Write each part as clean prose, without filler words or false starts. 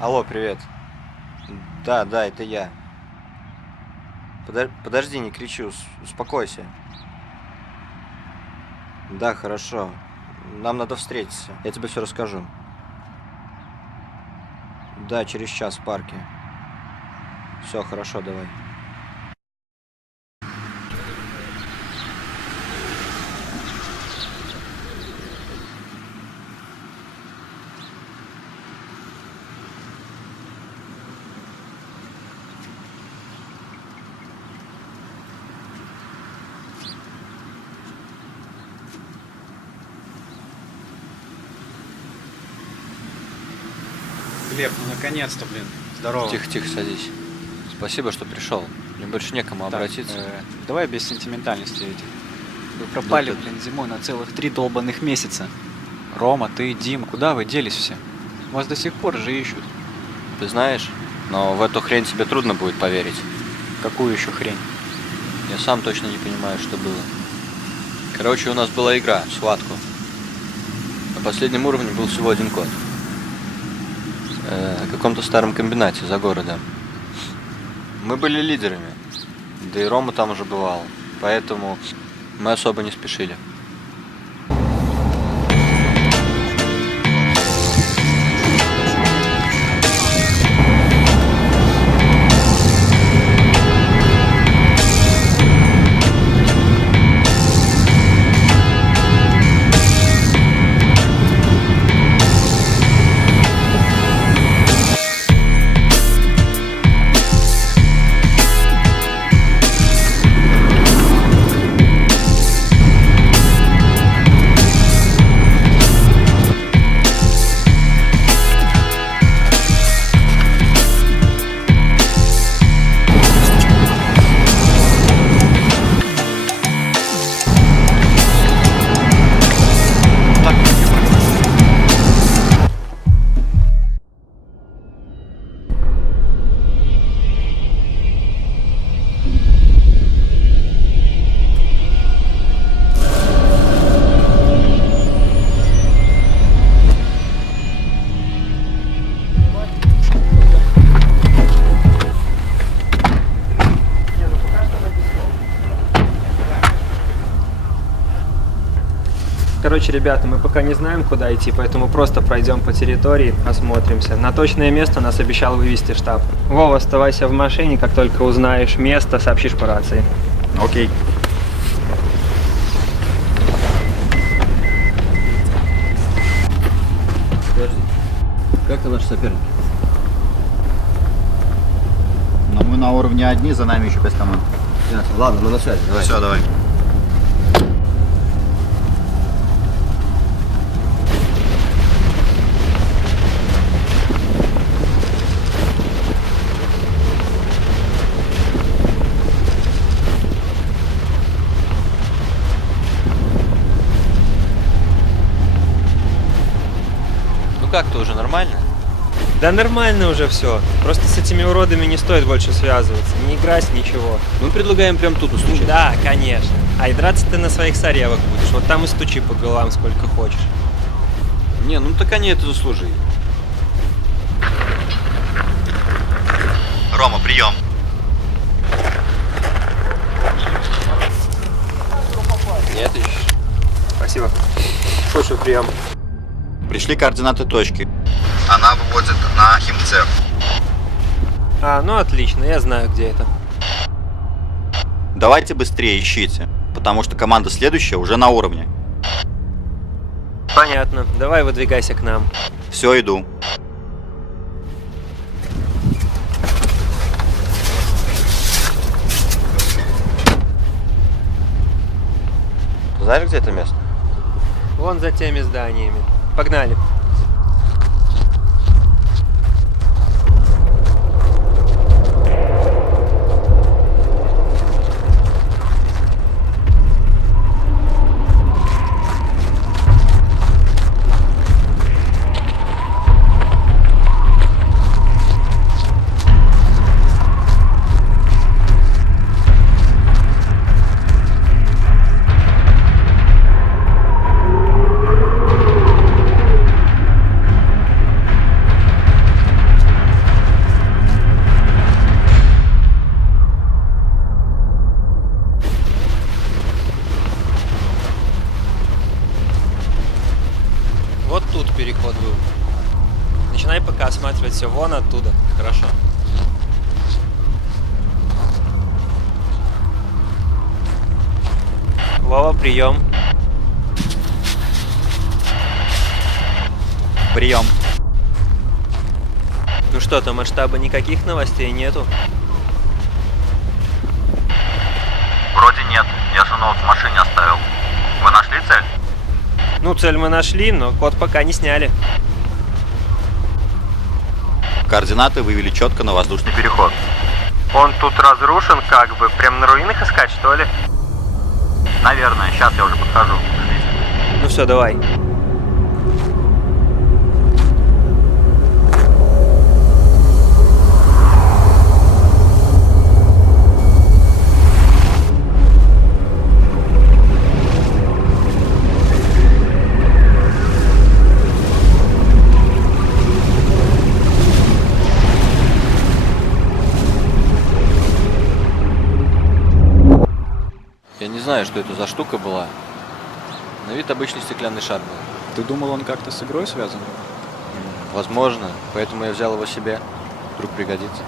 Алло, привет. Да, да, это я. Подожди, не кричи, успокойся. Да, хорошо. Нам надо встретиться. Я тебе все расскажу. Да, через час в парке. Все, хорошо, давай. Глеб, ну наконец-то, блин. Здорово. Тихо, тихо, садись. Спасибо, что пришел. Мне больше некому Так, обратиться. давай без сентиментальности этих. Вы пропали, Да ты- блин, зимой на целых 3 долбанных месяца. Рома, ты, Дим, куда вы делись все? Вас до сих пор же ищут. Ты знаешь, но в эту хрень тебе трудно будет поверить. Какую еще хрень? Я сам точно не понимаю, что было. Короче, у нас была игра, схватку. На последнем уровне был всего один код. На каком-то старом комбинате за городом. Мы были лидерами. Да и Рома там уже бывал. Поэтому мы особо не спешили. Короче, ребята, мы пока не знаем, куда идти, поэтому просто пройдем по территории, осмотримся. На точное место нас обещал вывести штаб. Вова, оставайся в машине, как только узнаешь место, сообщишь по рации. Окей. Подожди. Как там наши соперники? Но мы на уровне одни, за нами еще 5 команд. Ясно. Ладно, мы на связи. Давай. Все, давай. Ну как-то уже нормально? Да нормально уже все. Просто с этими уродами не стоит больше связываться. Не играть, ничего. Мы предлагаем прям тут устучать. Да, конечно. А и драться ты на своих соревах будешь. Вот там и стучи по головам сколько хочешь. Не, ну так они это заслужили. Рома, прием. Не отыщешь. Спасибо. Слушаю, прием. Пришли координаты точки. Она выводит на химцех. А, ну отлично, я знаю, где это. Давайте быстрее ищите, потому что команда следующая уже на уровне. Понятно. Давай выдвигайся к нам. Все, иду. Знаешь, где это место? Вон за теми зданиями. Погнали. вход был. Начинай пока осматривать все вон оттуда. Хорошо. Вова, прием. Прием. Ну что, там от штаба никаких новостей нету? Вроде нет. Я жену в машине оставил. Вы нашли цель? Ну, цель мы нашли, но код пока не сняли. Координаты вывели четко на воздушный переход. Он тут разрушен как бы, прям на руинах искать, что ли? Наверное, сейчас я уже подхожу. Ждите. Ну все, давай. Я не знаю, что это за штука была. На вид обычный стеклянный шар был. Ты думал, он как-то с игрой связан? Возможно, поэтому я взял его себе. Вдруг пригодится.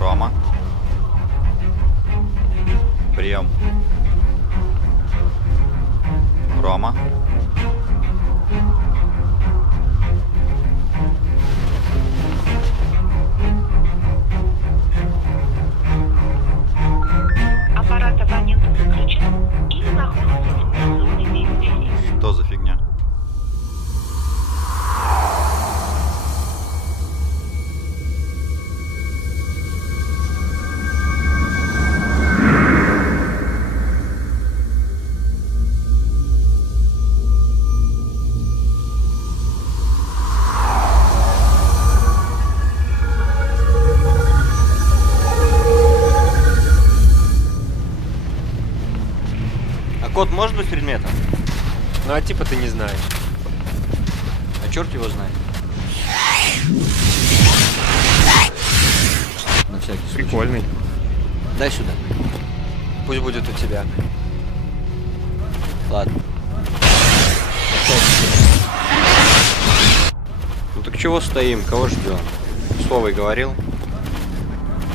Рома. Прием. Рома. Аппарат абонента выключен или находится в зоне действия. Что за фигня? А код может быть предметом? Ну а типа ты не знаешь. А черт его знает. На всякий случай. Прикольный. Дай сюда. Пусть будет у тебя. Ладно. Ну так чего стоим? Кого ждем? Слово говорил.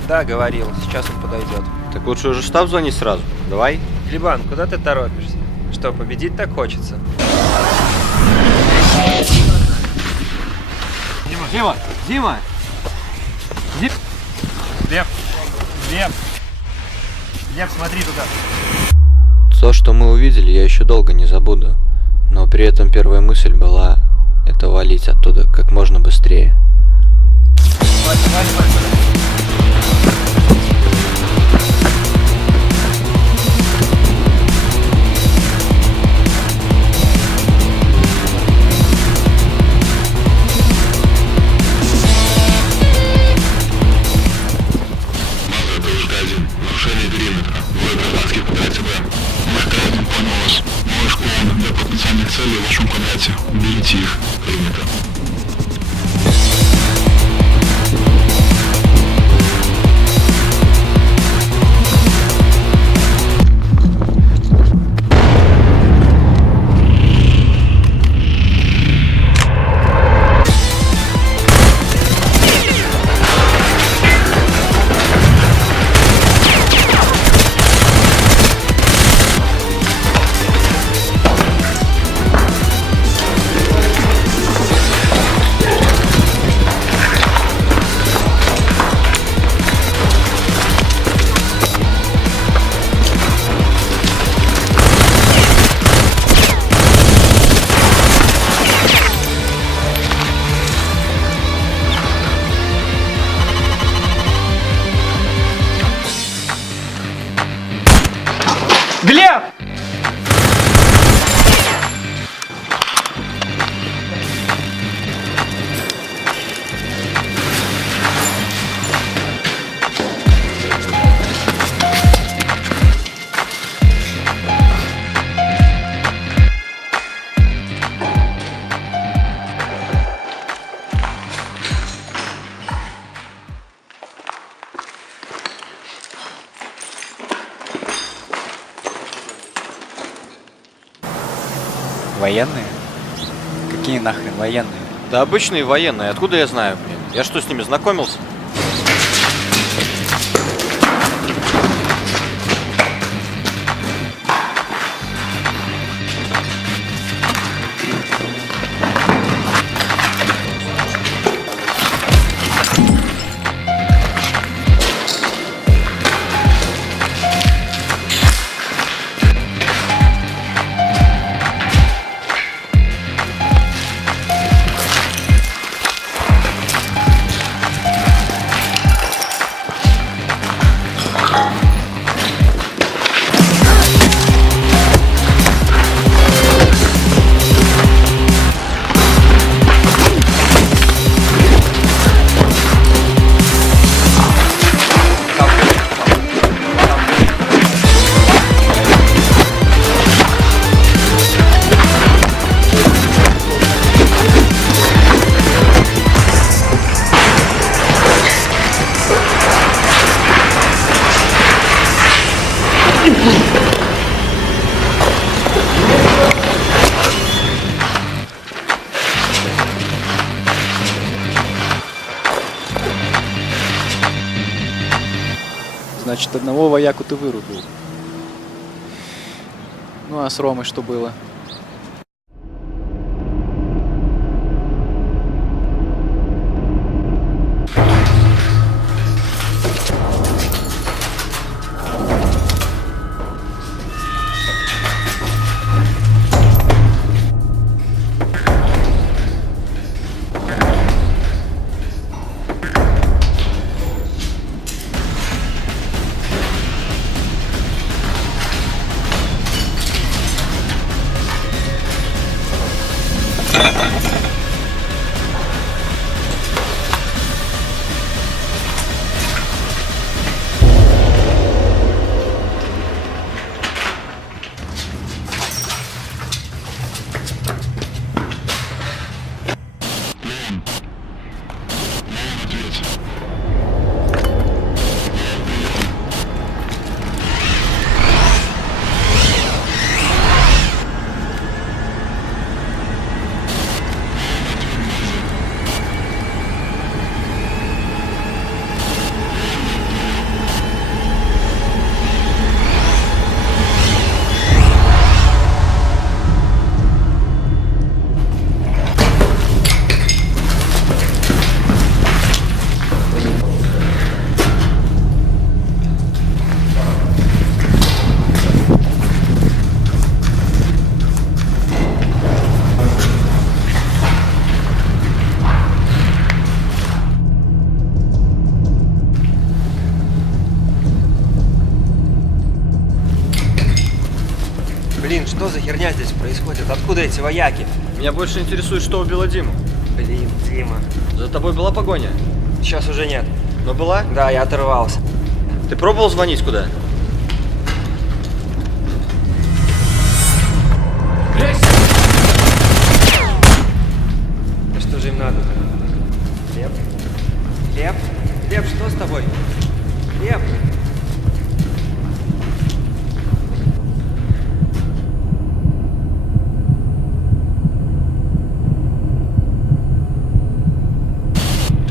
Да, говорил. Сейчас он подойдет. Так лучше уже штаб звони сразу. Давай. Либан, куда ты торопишься? Что, победить так хочется? Дима! Дима! Лев! Лев! Лев, смотри туда! То, что мы увидели, я еще долго не забуду. Но при этом первая мысль была это валить оттуда как можно быстрее. Нарушение периметра. Вы гражданский пытаете Б. Мы понял вас. Новая школа для потенциальных целей в вашем квадрате. Уберите их. Принято. Глеб! Военные? Какие нахрен военные? Да обычные военные, откуда я знаю, блин? Я что, с ними знакомился? Значит, одного вояку ты вырубил. Ну а с Ромой что было? Блин, что за херня здесь происходит? Откуда эти вояки? Меня больше интересует, что убило Диму. Блин, Дима. За тобой была погоня? Сейчас уже нет. Но была? Да, я оторвался. Ты пробовал звонить куда? Да что же им надо? Лев? Лев? Лев, что с тобой? Лев?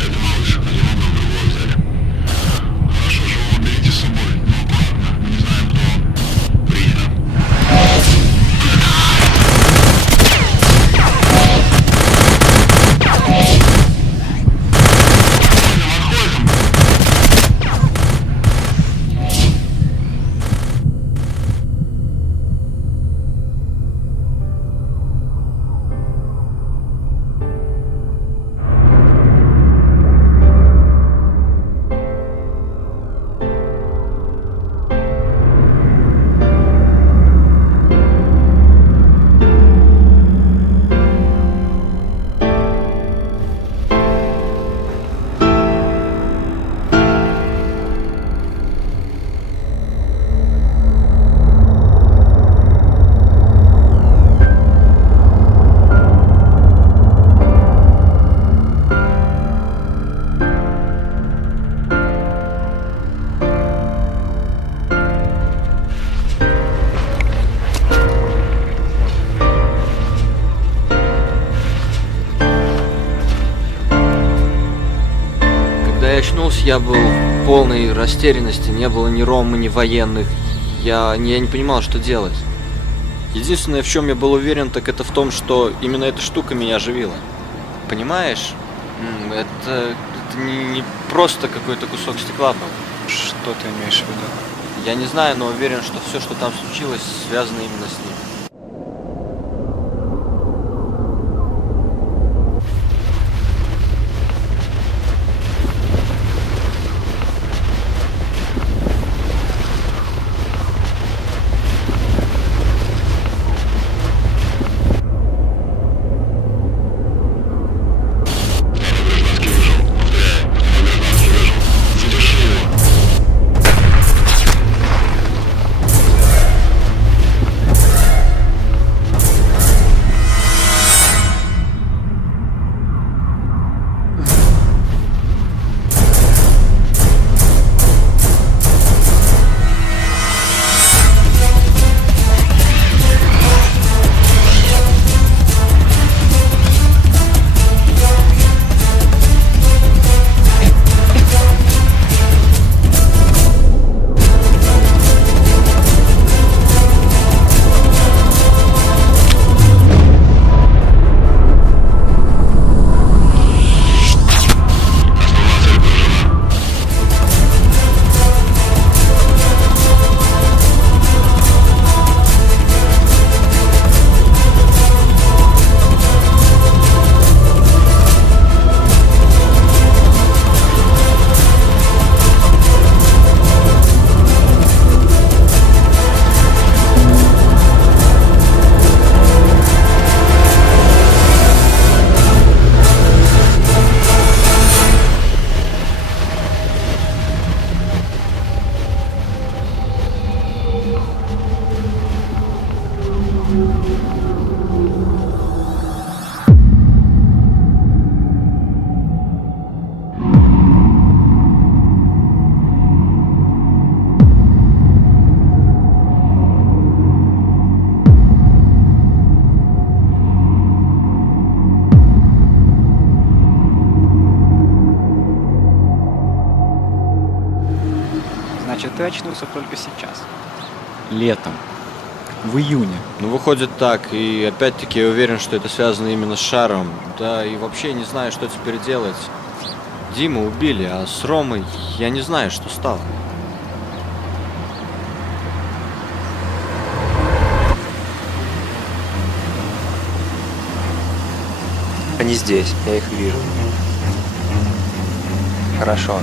Это малыш, одинокого другого взяли. Хорошо, что вы берите с собой, но аккуратно, мы не знаем, кто он. Принято. я был в полной растерянности, не было ни Ромы, ни военных. Я не понимал, что делать. Единственное, в чем я был уверен, так это в том, что именно эта штука меня оживила. Понимаешь? Это не просто какой-то кусок стекла был. Что ты имеешь в виду? Я не знаю, но уверен, что все, что там случилось, связано именно с ним. Значит, ты очнулся только сейчас. Летом. В июне. Ну, выходит так, и опять-таки я уверен, что это связано именно с шаром. Да, и вообще не знаю, что теперь делать. Диму убили, а с Ромой я не знаю, что стало. Они здесь, я их вижу. Хорошо.